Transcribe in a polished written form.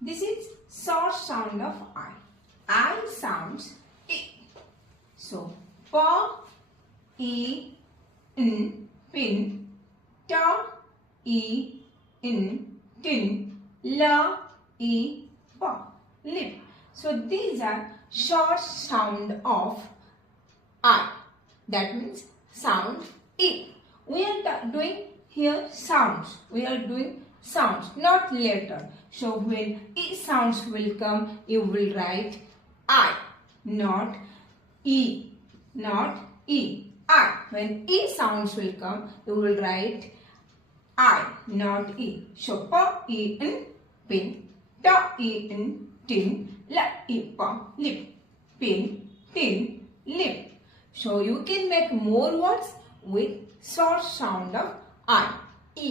This is short sound of I. I sounds I. So, pa, e, in, pin, ta, e, in, tin, la, e, pa, lip. So, these are short sound of I. That means sound E. We are doing here sounds. We are doing sounds, not letter. So when E sounds will come, you will write I, not E, not E. I. When E sounds will come, you will write I, not E. So pa, E in pin, ta, E in tin, la, E, pa, lip, pin, tin, lip. So you can make more words with short sound of I, E.